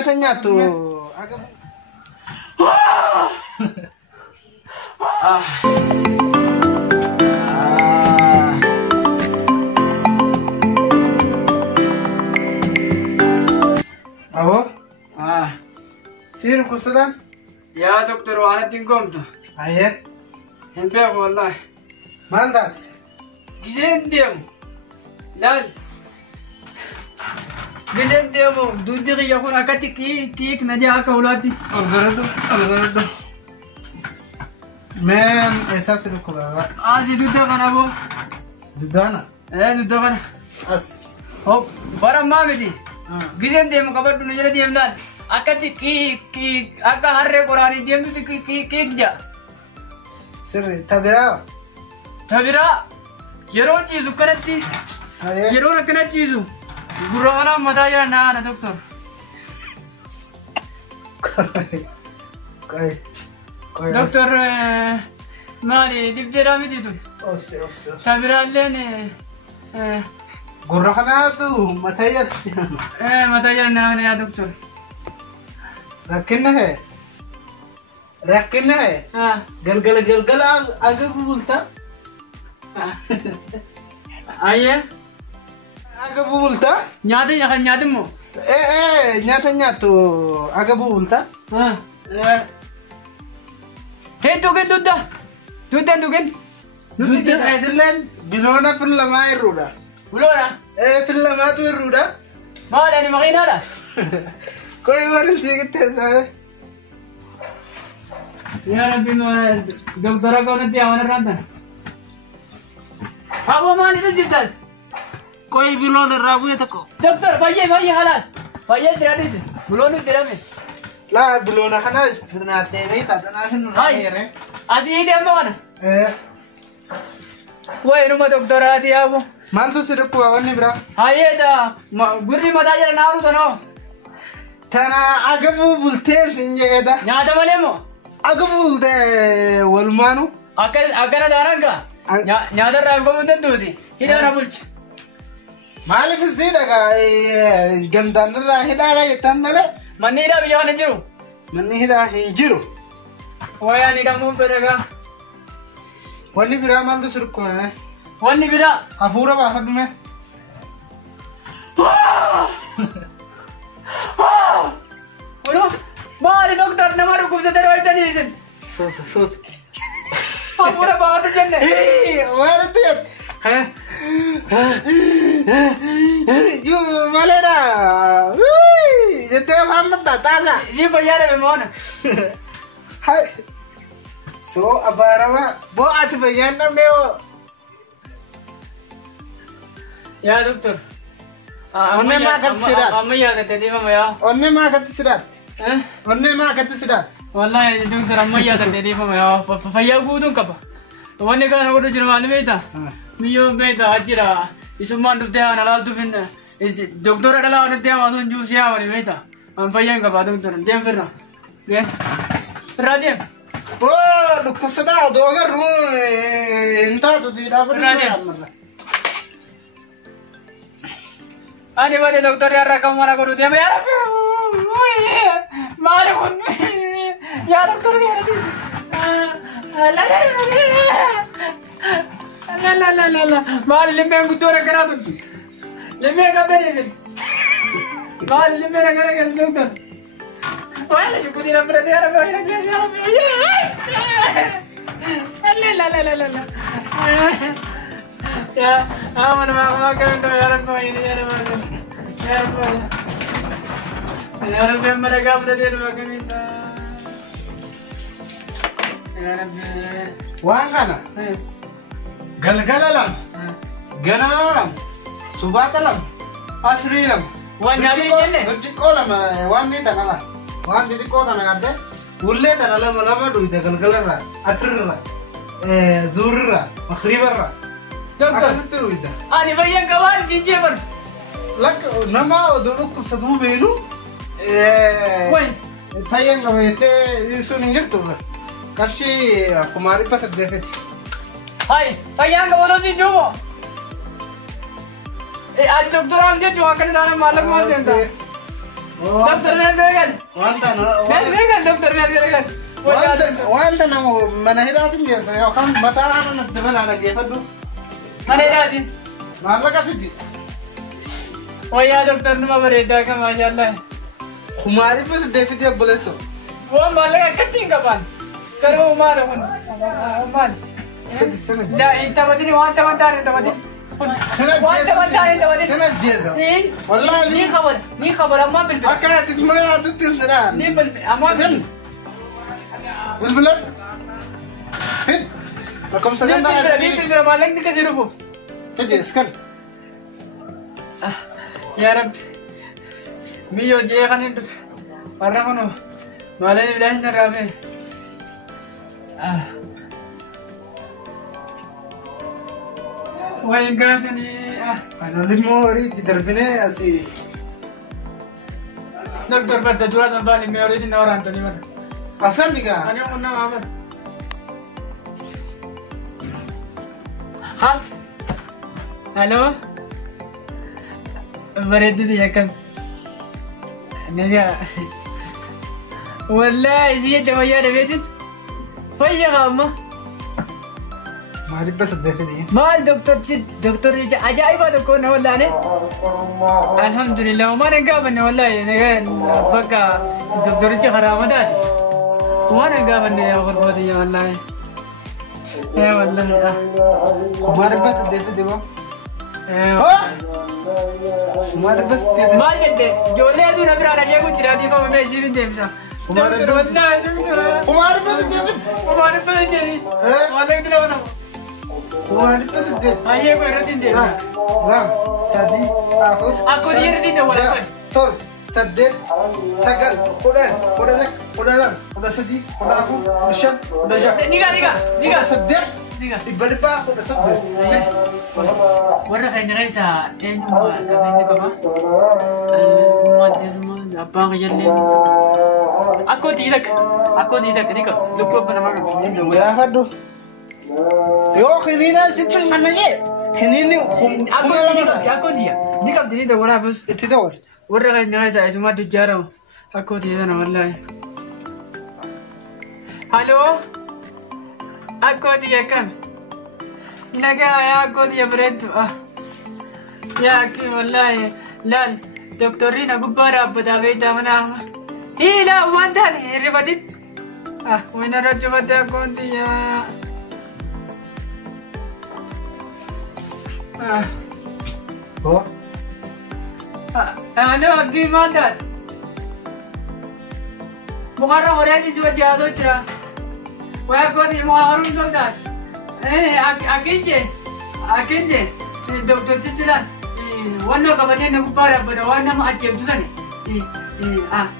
nyata nyatu. Abo? Sir kusadan? Ya doktor wana tingkom tu. Aye. Hempe wallahi. Maldat. Gizen diyem. Lal. Gizen diyem. Dudiri yakun akati tik naja ka ulati. Algarado. Men esas rukubaba. Asi dudda kana bo. Dudana. Dudda kana. As. Hop. Bara mamedi. Gizen diyem kabadu nujara diyem lal. Akati akka harre Qur'ani diyem tu ki ja. Sir tabira. Tabira. Yero chizu kanatti. Yero na kana chizu. Gurana mata jara na doctor. Koi. Doctor mali dibjera miti tu. Ofse. Tabira lene Gurra kana tu mata jara. mata jara na ya doctor. रखना है हाँ गलगल आगे बोलता आइए आगे बोलता न्यादे मो न्याता तो आगे बोलता हाँ हे दुगन दूध ऐदलन बिलोना फिर लमाए रूड़ा बुलोना फिर लमा तो रूड़ा माला नहीं मगीना ला कोई बार ठीक है यार अभी मैं डॉक्टर को ने दिया वाला रहता हाँ वो मानी तो जितना कोई बिलोना राबू है तको डॉक्टर भाई हालात भाई तेरा दे बुलोना तेरा में ला बिलोना है ना बिना तेरे तातना है ना यार आज ये टाइम में वो है ना डॉक्टर आ दिया वो मान तो सिर्फ को आवन नहीं ब्रा हाँ ये था गुर्री मता जरा नाम तो नो तना आगे बोलते सिंजे दा न्यादा वाले मो आगे बोलते वलमानु अकल दारंगा न्यादा राव को मुद्दे दूधी हिला ना बुल्च माले फिर ज़ीरा का गंदान रहा हिला रहा ये तम्मले मनीरा भी जाने जिरो मनीरा हिंजिरो वो यार निडा मुंह पड़ेगा वन्नी बिरा मान तो सिर्फ को है वन्नी बिरा अपूरा बाहर में Uno, mari dokter nama rukum sedar wajah ni isin. सोच Apura bawa tu jenne. मार दिया जो मलेरा ये ते हम बता ताजा जी बढ़िया रे मेहमान. हाय सो अबारवा वो आते भैया ने वो Ya dokter. Onne makan sirat. Amma ya kata dia mama ya. onne makan sirat onne makan sirat Wallahi dokter amma ya kata dia mama ya. Faya gudun kapa. Wanne kan aku tu cuma malu beta. Miyo beta ajira. Isuman tu teh analal tu finna. Dokter adalah orang teh masuk jus ya wali beta. Am faya kapa dokter. Dia firna. Dia. Radim. oh lu kusada do agar ru entar tu tidak benar Ani bade dokter यार रकम वाला करो दिया यार मारे मुन यार dokter यार ला मार लिम्बे गुदोर करा तू लिम्बे का बेरे से मार लिम्बे ना करा के dokter वाला जो कुछ ना पर यार भाई ना ला ya aman mama kan to yaran ko ini yaran be mereka berada di bawah kita yaran be wangana galgalalam ganalalam subatalam asrilam wan jadi jelle kolam wan ni tanala wan di ko tanala de ulle tanala malama du de galgalara asrira zurira makhribarra dokter ani bayan kawal jinjebar lak nama dulu kusadu belu wan bayan kawete isu ningir tu kashi kumari pas defet hai bayan kawal jinjobo आज dokter हम जो जुआ करने दाना मालक मार देता Doktor meel garagal. Meel garagal doktor meel garagal. وانت انا من هيرات الجيزه يا كم متى انا ندبل على كيفدو من هيرات ما لك فيديو ويا دكتور نما بريدا का माशाल्लाह हमारे पास दे फीडियो बोले सो वो मालेगा कच्ची कबान करो मारो मान لا انت بدني وانت وانت بدني سنة جيزة والله ني خبر اما بالبلد اكلت ما تنزران ني اما بالبلد فيد لكم سكن ده ني في مالك نكسرفو فيديو اسكن يا رب ميو جي خاني فرحونو مالي بلاش نرافي وين قاسني انا للموري تدربني يا سيدي دكتور برتا جواد بالي ميوري دي نور انتوني بر افهمني كان انا قلنا ما بر خالد الو بريد دي يكن نجا والله زي جوايا ربيت فيا غامه ما دي بس الدفه دي ما دكتور عجائب هذا كون والله انا الحمد لله وما نقابلنا والله بقى دكتور جي خرامات وما نقابلنا يا غربتي والله يا والله ما دي بس الدفه دي ما دي بس الدفه ما جد جولي ادو نبرا رجع كنت رادي فما ميسي بالدفه دكتور والله وما دي بس الدفه وما دي بس الدفه ما نقدر وما دي بس الدفه ايه كويس دي زام سادي aku dia di dalam apa? Tor, saddet, sagal, udah lang, udah sadi, udah aku, udah syam, udah jam. Niga. Saddet, iba-iba, udah saddet. Warna kayaknya kayak sa, mah kami itu apa? Macam semua apa kerjanya? Aku tidak, ni kau, lupa apa nama kau? Ya, aduh. Yo, kini situ mana ye? Ini aku dia. Ni kau jadi dah warna apa? Itu dah. Warna kayaknya kayak sa, semua tu jarang. Aku dia na wallahi. Halo? Aku dia kan? Naga ya aku dia berentu ya ki wallahi lal doktorin aku bara betabe damana ila wandan ribatit wena rajwata kontiya Oh. Halo abdi madat Bukhara orani jua jado chira wa ko di mo harun soldat akinje doktor Cicilan wannan gabane na kubara bada wannan ma ake tusa ne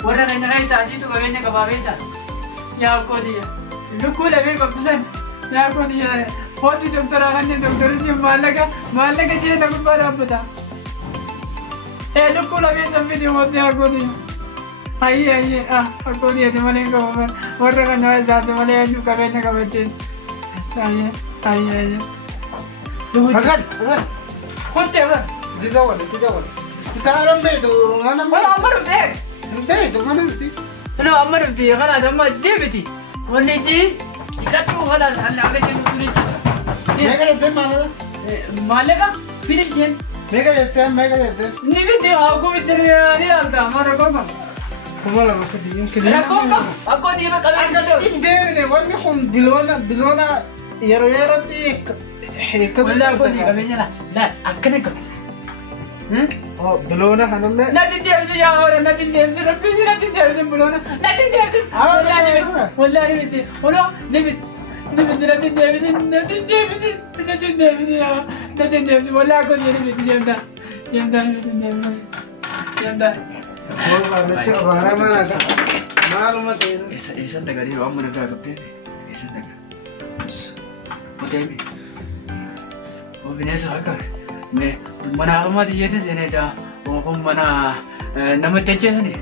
wannan kan kai sa shi to gabe ne gaba beta ya kodi luku da be gaba tusa ya kodi hotu doktor aganne doktor ji malaga je na kubara bada luku la be zambi di hote ya kodi ai kodi ya mane ko wannan kan kai sa to mane ju gabe ne gaba te ai Hasan. كنت يا بابا تدور انت عالم بيتو انا ولا عمر بديك بيتو ما نمسي انا عمر بدي خلاص اما ديبتي ونجي يكتبوا خلاص على حاجه نجي ميجا يتم على مالك في الجن ميجا يتم نبي اكو بدي ريال ده مره كوكا والله ما فدي يمكن انا كوكا اكو دي بقى دي وانا خم بلونا يرو تي ولا أقول لك أبينا لا أكنك بلونا هنلا لا تدير يا هورا لا تدير ربي لا تدير بلونا لا تدير والله نبي ولا نبي لا تدير ولا أقول نبي جمدا والله لك أبارة ما نك معلومات إيش عندك عليه وأمنا كذا كبير إيش عندك وتامي وبناس هكذا منا كم هذه جديد زين ده وهم منا نمت تجسني